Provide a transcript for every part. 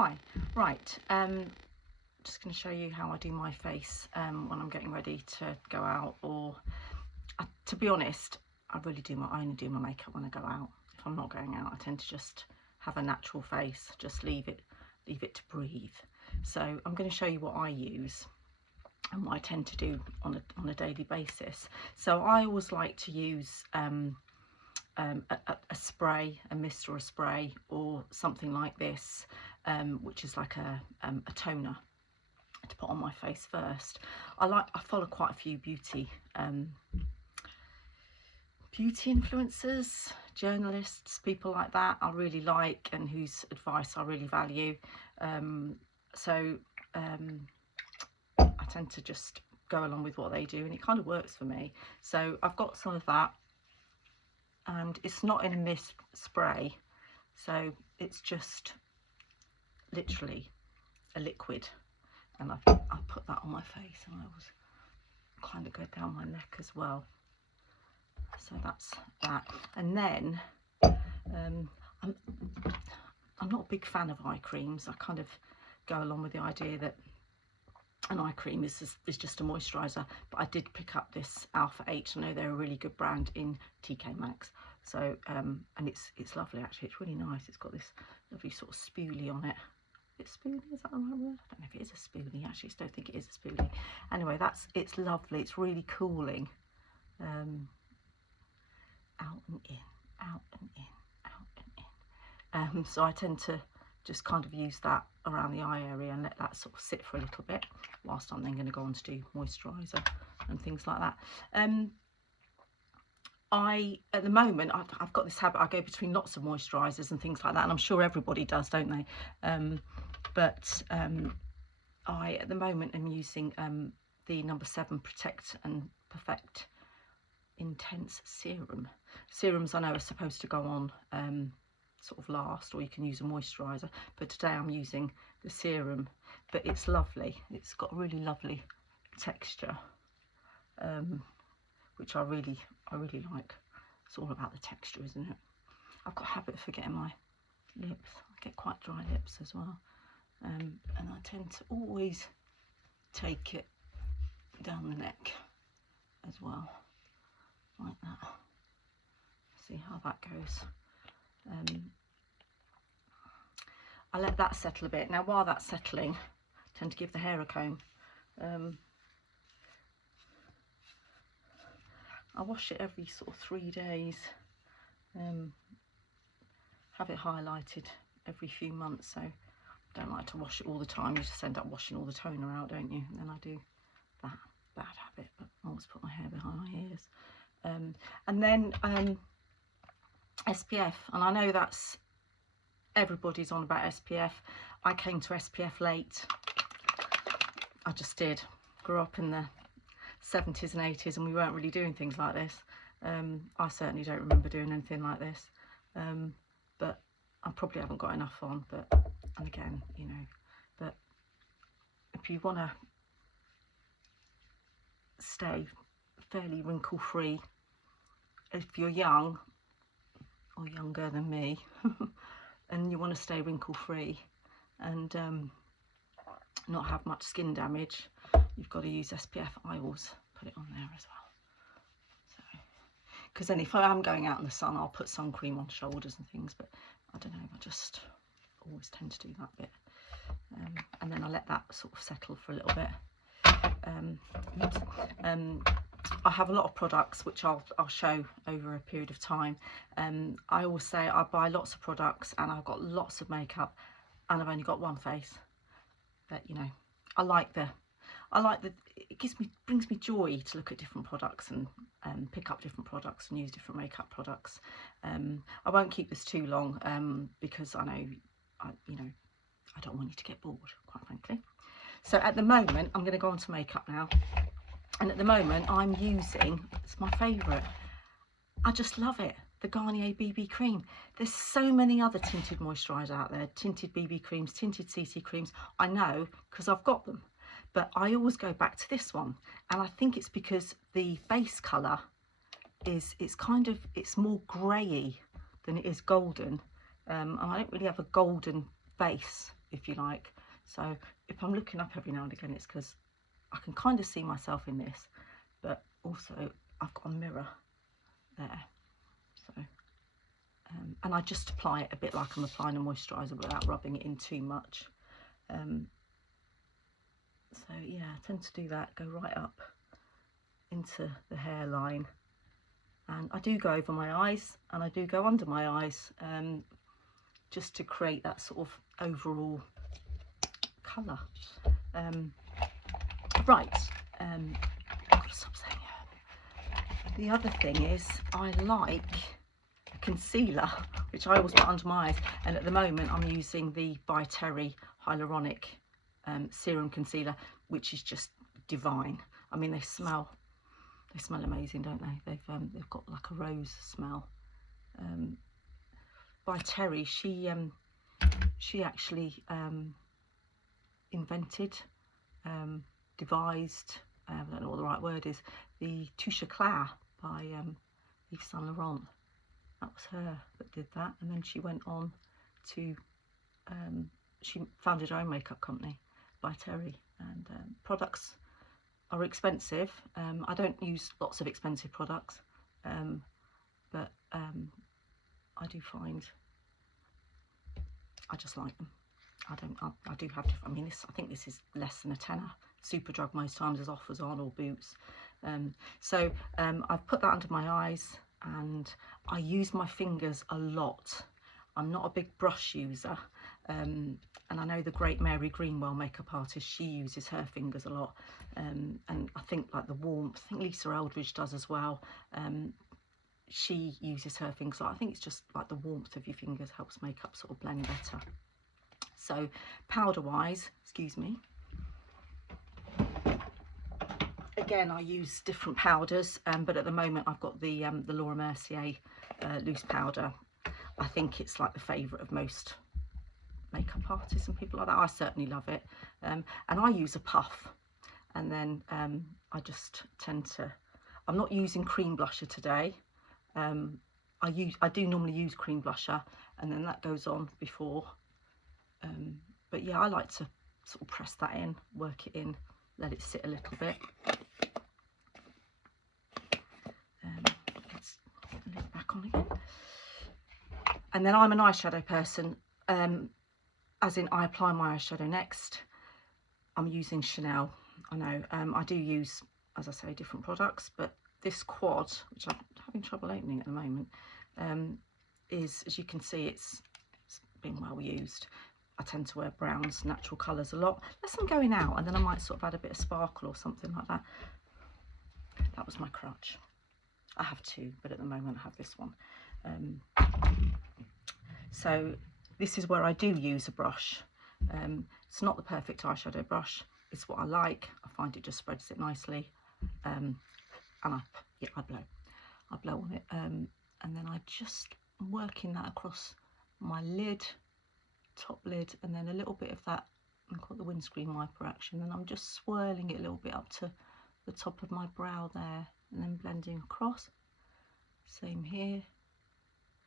Hi, right, just going to show you how I do my face when I'm getting ready to go out, or to be honest, I only do my makeup when I go out. If I'm not going out, I tend to just have a natural face, just leave it to breathe. So I'm going to show you what I use and what I tend to do on a daily basis. So I always like to use a spray, a mist or a spray, or something like this, which is like a toner to put on my face first. I follow quite a few beauty influencers, journalists, people like that I really like and whose advice I really value. I tend to just go along with what they do, and it kind of works for me. So I've got some of that, and it's not in a mist spray, so it's just literally a liquid, and I put that on my face, and I always kind of go down my neck as well. So that's that. And then I'm not a big fan of eye creams. I kind of go along with the idea that an eye cream is just a moisturiser, but I did pick up this Alpha H. I know they're a really good brand in TK Maxx. So and it's lovely, actually. It's really nice. It's got this lovely sort of spoolie on it. It's spoolie, is that the right word? I don't know if it is a spoolie. Actually, I don't think it is a spoolie. Anyway, it's lovely. It's really cooling. Out and in, out and in, out and in. So I tend to just kind of use that around the eye area and let that sort of sit for a little bit, whilst I'm then going to go on to do moisturiser and things like that. At the moment, I've got this habit. I go between lots of moisturisers and things like that, and I'm sure everybody does, don't they? I at the moment am using the No. 7 Protect and Perfect Intense Serum. Serums I know are supposed to go on sort of last, or you can use a moisturiser, but today I'm using the serum. But it's lovely. It's got a really lovely texture, which I really like. It's all about the texture, isn't it? I've got a habit of forgetting my lips. I get quite dry lips as well, and I tend to always take it down the neck as well, like that. See how that goes. I let that settle a bit. Now, while that's settling, I tend to give the hair a comb. I wash it every sort of 3 days. Have it highlighted every few months, so I don't like to wash it all the time. You just end up washing all the toner out, don't you? And then I do that bad habit, but I always put my hair behind my ears. And then SPF, and I know that's everybody's on about SPF. I came to SPF late. I just did. Grew up in the 70s and 80s, and we weren't really doing things like this. I certainly don't remember doing anything like this, but I probably haven't got enough on. And again, you know, but if you want to stay fairly wrinkle free, if you're young or younger than me and you want to stay wrinkle free and not have much skin damage, you've got to use SPF. I always put it on there as well. So, because then if I am going out in the sun, I'll put sun cream on shoulders and things, but I don't know, I just always tend to do that bit. And then I let that sort of settle for a little bit. I have a lot of products which I'll show over a period of time. I always say I buy lots of products and I've got lots of makeup and I've only got one face. But you know, I like the it brings me joy to look at different products and pick up different products and use different makeup products. I won't keep this too long because I know I don't want you to get bored, quite frankly. So at the moment, I'm going to go on to makeup now. And at the moment, I'm using, it's my favourite, I just love it, the Garnier BB cream. There's so many other tinted moisturisers out there, tinted BB creams, tinted CC creams. I know, because I've got them. But I always go back to this one. And I think it's because the base colour it's more greyy than it is golden. And I don't really have a golden base if you like. So if I'm looking up every now and again, it's because I can kind of see myself in this, but also I've got a mirror there. So and I just apply it a bit like I'm applying a moisturiser without rubbing it in too much. So yeah, I tend to do that, go right up into the hairline, and I do go over my eyes and I do go under my eyes, just to create that sort of overall colour. Right, I've got to stop saying it. The other thing is I like a concealer, which I always put under my eyes, and at the moment I'm using the By Terry Hyaluronic Serum Concealer, which is just divine. I mean, they smell amazing, don't they? They've got like a rose smell. By Terry, she actually invented, devised, I don't know what the right word is, the Touche Eclat by Yves Saint Laurent. That was her that did that, and then she went on to she founded her own makeup company, By Terry, and products are expensive. I don't use lots of expensive products, but I do find I just like them. I do have to, I mean, I think this is less than a tenner. Superdrug most times has offers on, or Boots. So I've put that under my eyes, and I use my fingers a lot. I'm not a big brush user, and I know the great Mary Greenwell makeup artist, she uses her fingers a lot, and I think like the warmth, I think Lisa Eldridge does as well. She uses her fingers a lot. I think it's just like the warmth of your fingers helps makeup sort of blend better. So powder wise, excuse me, again I use different powders, but at the moment I've got the Laura Mercier loose powder. I think it's like the favourite of most makeup artists and people like that. I certainly love it, and I use a puff, and then I just tend to, I'm not using cream blusher today. I do normally use cream blusher, and then that goes on before, but yeah, I like to sort of press that in, work it in, let it sit a little bit. Let's get the lid back on again. And then I'm an eyeshadow person, as in I apply my eyeshadow next. I'm using Chanel. I know I do use, as I say, different products, but this quad, which I'm having trouble opening at the moment, is, as you can see, it's been well used. I tend to wear browns, natural colours a lot, unless I'm going out, and then I might sort of add a bit of sparkle or something like that. That was my crutch. I have two, but at the moment I have this one. So this is where I do use a brush. It's not the perfect eyeshadow brush. It's what I like. I find it just spreads it nicely. And I blow on it. And then I just working that across my lid, top lid, and then a little bit of that, I've got the windscreen wiper action, and I'm just swirling it a little bit up to the top of my brow there, and then blending across. Same here,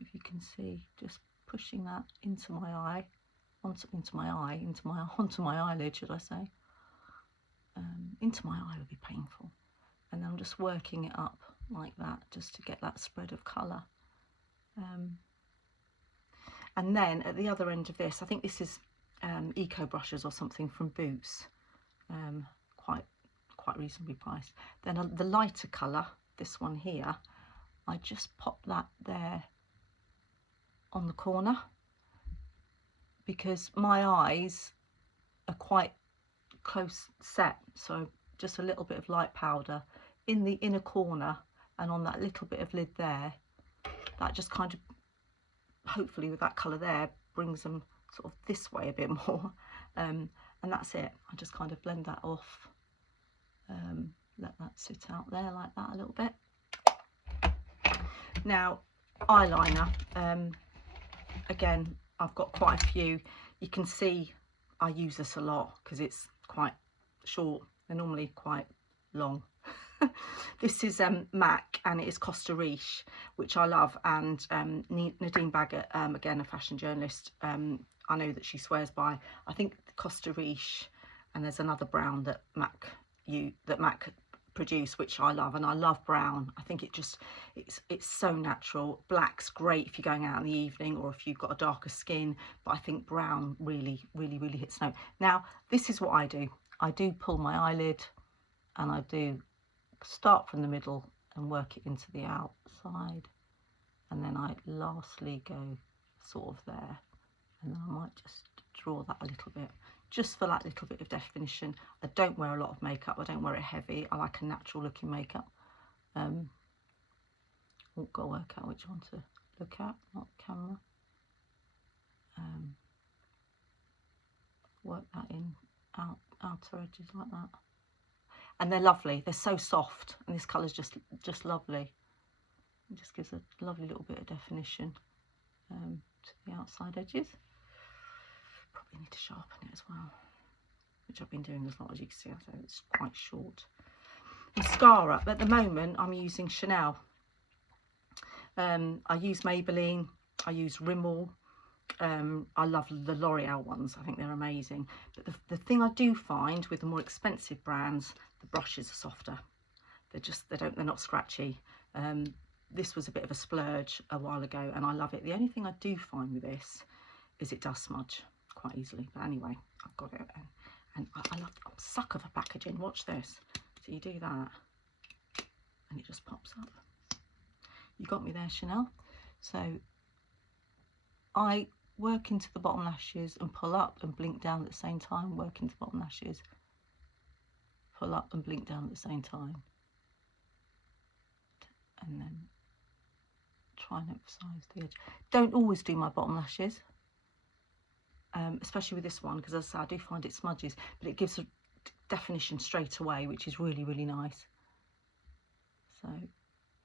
if you can see, just pushing that into my eye, onto my eyelid, should I say. Into my eye would be painful. And then I'm just working it up like that, just to get that spread of colour. And then at the other end of this, I think this is eco brushes or something from Boots, quite reasonably priced. Then the lighter colour, this one here, I just pop that there on the corner, because my eyes are quite close set, so just a little bit of light powder in the inner corner and on that little bit of lid there. That just kind of, hopefully with that colour there, brings them sort of this way a bit more, and that's it. I just kind of blend that off, let that sit out there like that a little bit. Now eyeliner, again I've got quite a few. You can see I use this a lot because it's quite short. They're normally quite long. This is MAC, and it is Costa Riche, which I love, and Nadine Baggett, again a fashion journalist, I I know that she swears by, I think Costa Riche, and there's another brown that MAC produce, which I love, and I love brown. I think it's so natural. Black's great if you're going out in the evening or if you've got a darker skin, but I think brown really hits note. Now this is what I do. I do pull my eyelid, and I do start from the middle and work it into the outside, and then I lastly go sort of there, and I might just draw that a little bit, just for that little bit of definition. I don't wear a lot of makeup. I don't wear it heavy. I like a natural looking makeup. I've got to work out which one to look at, not the camera. Work that in, outer edges like that. And they're lovely. They're so soft, and this colour's just lovely. It just gives a lovely little bit of definition to the outside edges. Probably need to sharpen it as well, which I've been doing as long as you can see. So it's quite short. Mascara, at the moment I'm using Chanel. I use Maybelline, I use Rimmel. I love the L'Oreal ones. I think they're amazing. But the thing I do find with the more expensive brands, the brushes are softer. They're not scratchy. This was a bit of a splurge a while ago, and I love it. The only thing I do find with this is it does smudge quite easily. But anyway, I've got it, and I'm a sucker for packaging. Watch this. So you do that, and it just pops up. You got me there, Chanel. So I work into the bottom lashes and pull up and blink down at the same time. Work into the bottom lashes, pull up and blink down at the same time, and then try and emphasize the edge. Don't always do my bottom lashes, especially with this one, because as I say, I do find it smudges, but it gives a definition straight away, which is really nice. So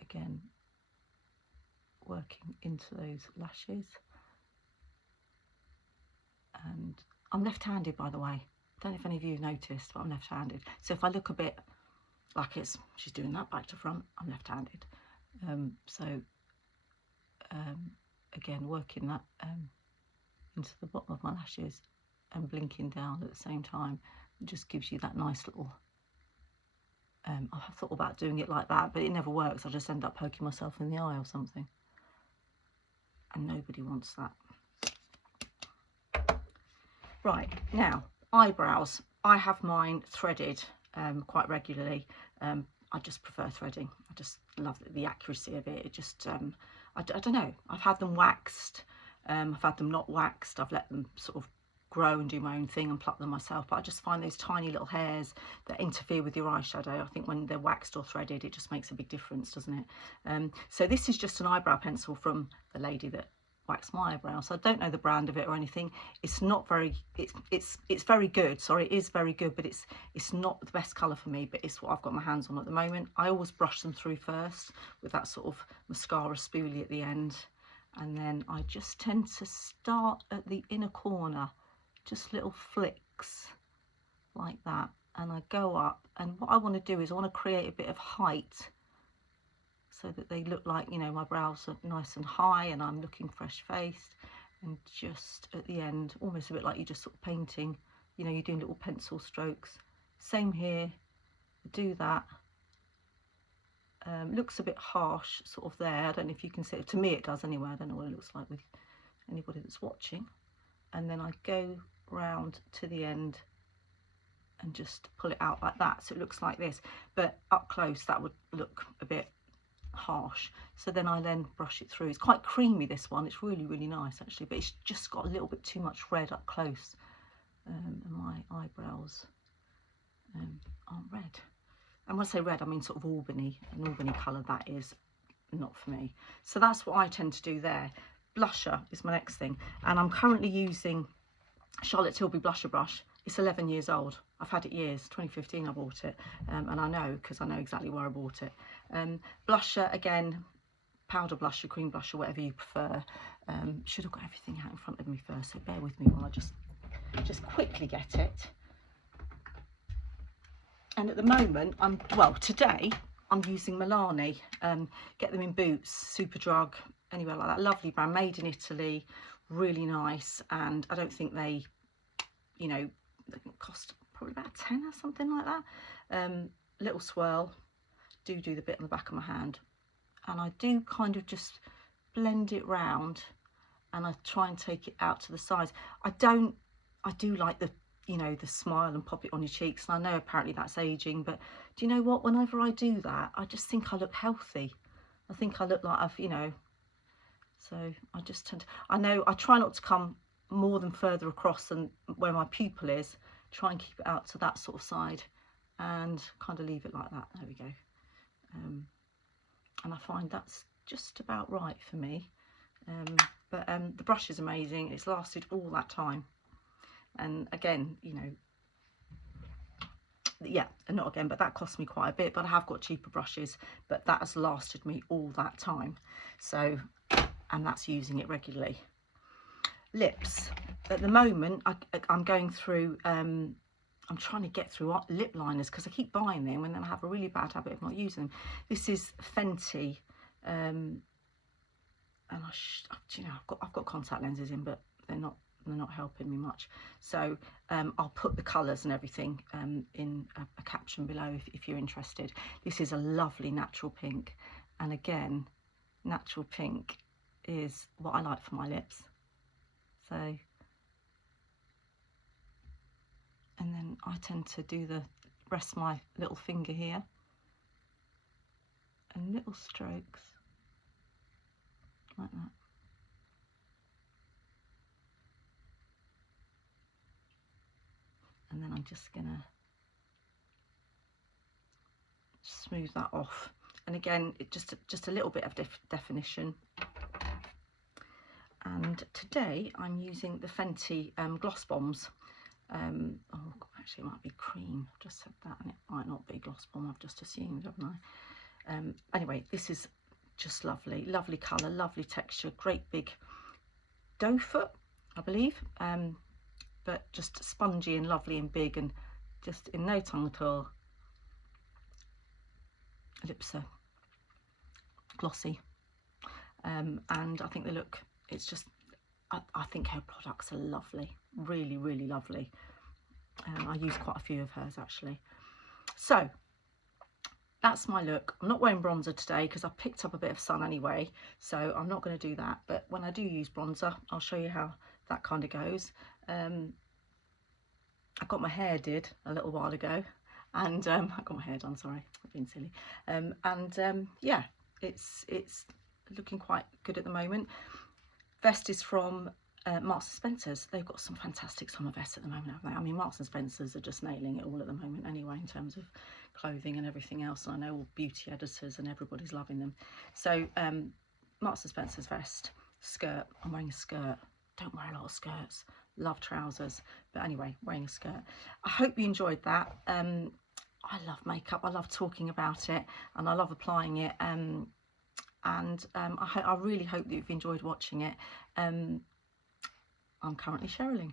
again, working into those lashes. And I'm left-handed, by the way. I don't know if any of you have noticed, but I'm left-handed. So if I look a bit like she's doing that back to front, I'm left-handed. Again, working that into the bottom of my lashes and blinking down at the same time, it just gives you that nice little. I've thought about doing it like that, but it never works. I just end up poking myself in the eye or something, and nobody wants that. Right, now eyebrows. I have mine threaded quite regularly. I just prefer threading. I just love the accuracy of it. It just I don't know, I've had them waxed, I've had them not waxed, I've let them sort of grow and do my own thing and pluck them myself, but I just find those tiny little hairs that interfere with your eyeshadow. I think when they're waxed or threaded, it just makes a big difference, doesn't it? So this is just an eyebrow pencil from the lady that waxed my eyebrows. So I don't know the brand of it or anything. It's not very, it's very good. Sorry, it is very good, but it's not the best colour for me, but it's what I've got my hands on at the moment. I always brush them through first with that sort of mascara spoolie at the end, and then I just tend to start at the inner corner, just little flicks like that, and I go up, and what I want to do is I want to create a bit of height so that they look like, you know, my brows are nice and high and I'm looking fresh faced, and just at the end, almost a bit like you're just sort of painting, you know, you're doing little pencil strokes. Same here, do that. Looks a bit harsh sort of there. I don't know if you can see it. To me it does anyway. I don't know what it looks like with anybody that's watching. And then I go round to the end and just pull it out like that, so it looks like this, but up close that would look a bit harsh. So then I brush it through. It's quite creamy, this one. It's really nice actually, but it's just got a little bit too much red up close, and my eyebrows aren't red. And when I say red, I mean sort of Albany, an Albany colour. That is not for me. So that's what I tend to do there. Blusher is my next thing, and I'm currently using Charlotte Tilbury blusher brush. It's 11 years old. I've had it years. 2015 I bought it, and I know, because I know exactly where I bought it. Blusher, again, powder blusher, cream blusher, whatever you prefer. Should have got everything out in front of me first, so bear with me while I just quickly get it. And at the moment, today I'm using Milani. Get them in Boots, Superdrug, anywhere like that. Lovely brand, made in Italy, really nice, and I don't think they, you know, they cost probably about 10 or something like that. Little swirl, do the bit on the back of my hand, and I do kind of just blend it round, and I try and take it out to the sides. I do like the, you know, the smile and pop it on your cheeks, and I know apparently that's aging, but do you know what, whenever I do that, I just think I look healthy. I think I look like I've, you know, so I just tend to, I know I try not to come more than further across than where my pupil is, try and keep it out to that sort of side, and kind of leave it like that. There we go. And I find that's just about right for me. But the brush is amazing. It's lasted all that time. And again, you know, yeah, not again, but that cost me quite a bit, but I have got cheaper brushes, but that has lasted me all that time. So, and that's using it regularly. Lips. At the moment, I'm going through, I'm trying to get through lip liners because I keep buying them and then I have a really bad habit of not using them. This is Fenty, and you know, I've got contact lenses in, but they're not helping me much. So I'll put the colours and everything in a caption below if you're interested. This is a lovely natural pink, and again, natural pink is what I like for my lips. So, and then I tend to do rest my little finger here, and little strokes like that. And then I'm just gonna smooth that off. And again, just a little bit of definition. And today I'm using the Fenty Gloss Bombs. Oh, actually it might be cream. I've just said that, and it might not be Gloss Bomb. I've just assumed, haven't I? Anyway, this is just lovely. Lovely colour, lovely texture, great big doe foot, I believe. But just spongy and lovely and big, and just in no time at all. Lips are glossy, and I think they look, it's just, I think her products are lovely, really, really lovely. I use quite a few of hers actually. So that's my look. I'm not wearing bronzer today because I picked up a bit of sun anyway, so I'm not going to do that. But when I do use bronzer, I'll show you how that kind of goes. I got my hair did a little while ago, and I got my hair done, sorry, I've been silly. Yeah, it's looking quite good at the moment. Vest is from Marks and Spencer's. They've got some fantastic summer vests at the moment, haven't they? I mean, Marks and Spencer's are just nailing it all at the moment anyway, in terms of clothing and everything else. And I know all beauty editors and everybody's loving them. So Marks and Spencer's vest, skirt. I'm wearing a skirt. Don't wear a lot of skirts. Love trousers, but anyway, wearing a skirt. I hope you enjoyed that. I love makeup. I love talking about it, and I love applying it. I really hope that you've enjoyed watching it. I'm currently Sherilyn.